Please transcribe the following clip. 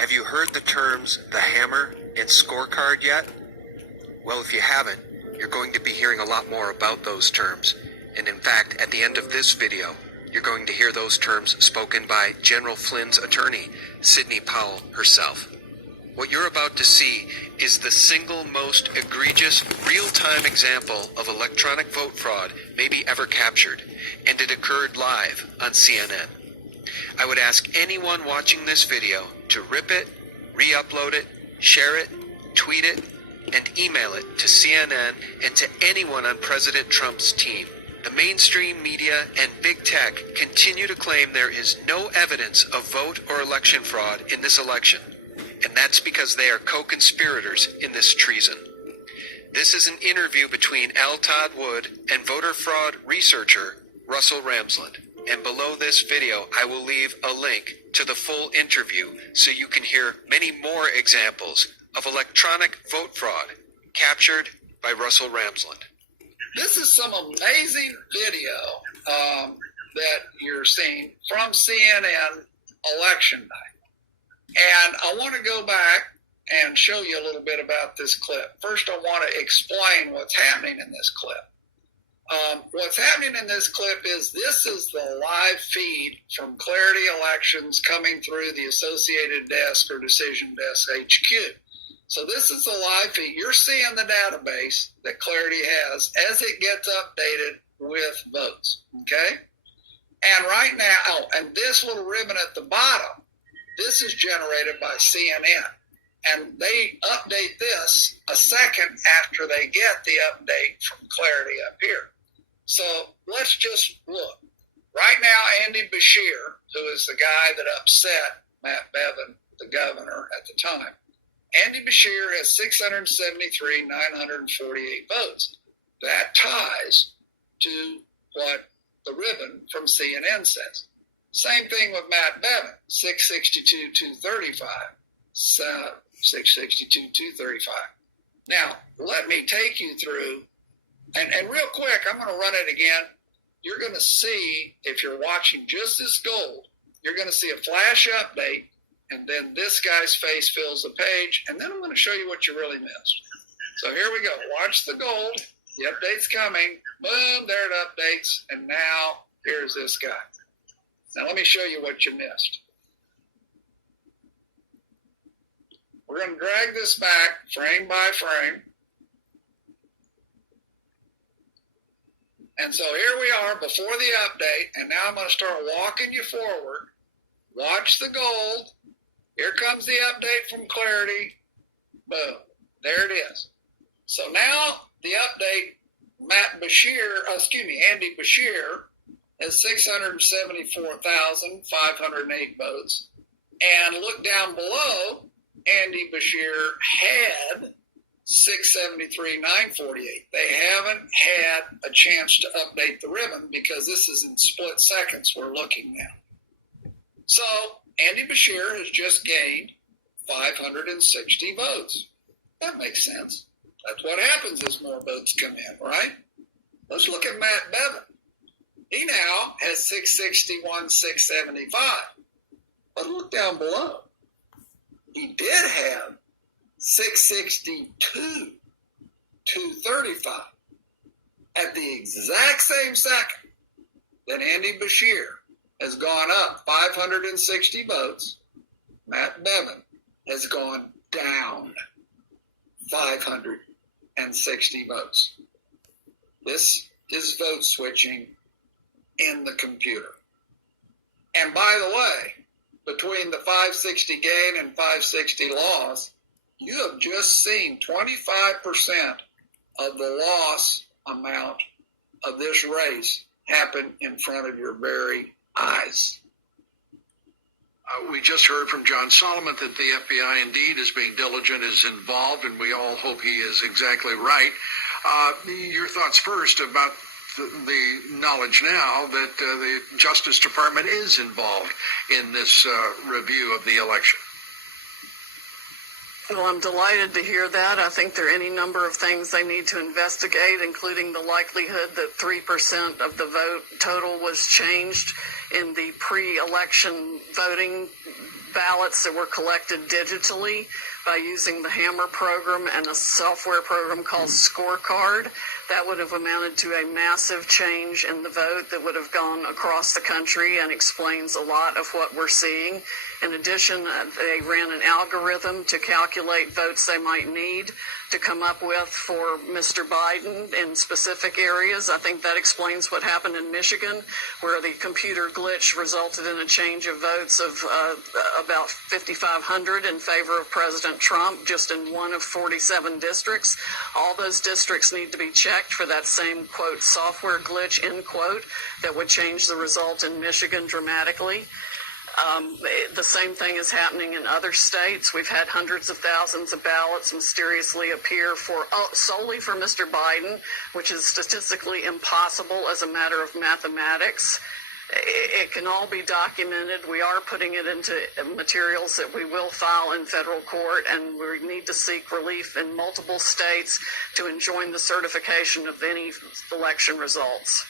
Have you heard the terms the hammer and scorecard yet? Well, if you haven't, you're going to be hearing a lot more about those terms. And in fact, at the end of this video, you're going to hear those terms spoken by General Flynn's attorney, Sidney Powell herself. What you're about to see is the single most egregious real-time example of electronic vote fraud maybe ever captured, and it occurred live on CNN. I would ask anyone watching this video to rip it, re-upload it, share it, tweet it, and email it to CNN and to anyone on President Trump's team. The mainstream media and big tech continue to claim there is no evidence of vote or election fraud in this election, and that's because they are co-conspirators in this treason. This is an interview between L. Todd Wood and voter fraud researcher Russell Ramsland. And below this video, I will leave a link to the full interview so you can hear many more examples of electronic vote fraud captured by Russell Ramsland. This is some amazing video that you're seeing from CNN election night. And I want to go back and show you a little bit about this clip. First, I want to explain what's happening in this clip. What's happening in this clip is this is the live feed from Clarity Elections coming through the Associated Desk or Decision Desk HQ. So this is the live feed. You're seeing the database that Clarity has as it gets updated with votes, okay? And right now, and this little ribbon at the bottom, this is generated by CNN. And they update this a second after they get the update from Clarity up here. So let's just look. Right now, Andy Beshear, who is the guy that upset Matt Bevin, the governor at the time, Andy Beshear has 673,948 votes. That ties to what the ribbon from CNN says. Same thing with Matt Bevin, 662,235. 662,235. Now, let me take you through, and real quick, I'm going to run it again. You're going to see, if you're watching just this gold, you're going to see a flash update, and then this guy's face fills the page, and then I'm going to show you what you really missed. So here we go. Watch the gold. The update's coming. Boom, there it updates, and now here's this guy. Now let me show you what you missed. We're going to drag this back frame by frame. And so here we are before the update, and now I'm going to start walking you forward. Watch the gold. Here comes the update from Clarity. Boom. There it is. So now the update, Andy Beshear has 674,508 votes. And look down below, Andy Beshear had 673,948. They haven't had a chance to update the ribbon because this is in split seconds we're looking now. So Andy Beshear has just gained 560 votes. That makes sense. That's what happens as more votes come in, right? Let's look at Matt Bevin. He now has 661,675. But look down below. He did have 662,235 at the exact same second that Andy Beshear has gone up 560 votes. Matt Bevin has gone down 560 votes. This is vote switching in the computer. And by the way, between the 560 gain and 560 loss, you have just seen 25% of the loss amount of this race happen in front of your very eyes. We just heard from John Solomon that the FBI indeed is being diligent, is involved, and we all hope he is exactly right. Your thoughts first about the knowledge now that the Justice Department is involved in this review of the election. Well, I'm delighted to hear that. I think there are any number of things they need to investigate, including the likelihood that 3% of the vote total was changed in the pre-election voting ballots that were collected digitally by using the Hammer program and a software program called Scorecard. That would have amounted to a massive change in the vote that would have gone across the country and explains a lot of what we're seeing. In addition, they ran an algorithm to calculate votes they might need to come up with for Mr. Biden in specific areas. I think that explains what happened in Michigan, where the computer glitch resulted in a change of votes of about 5,500 in favor of President Trump, just in one of 47 districts. All those districts need to be checked for that same, quote, software glitch, end quote, that would change the result in Michigan dramatically. The same thing is happening in other states. We've had hundreds of thousands of ballots mysteriously appear solely for Mr. Biden, which is statistically impossible as a matter of mathematics. It can all be documented. We are putting it into materials that we will file in federal court, and we need to seek relief in multiple states to enjoin the certification of any election results.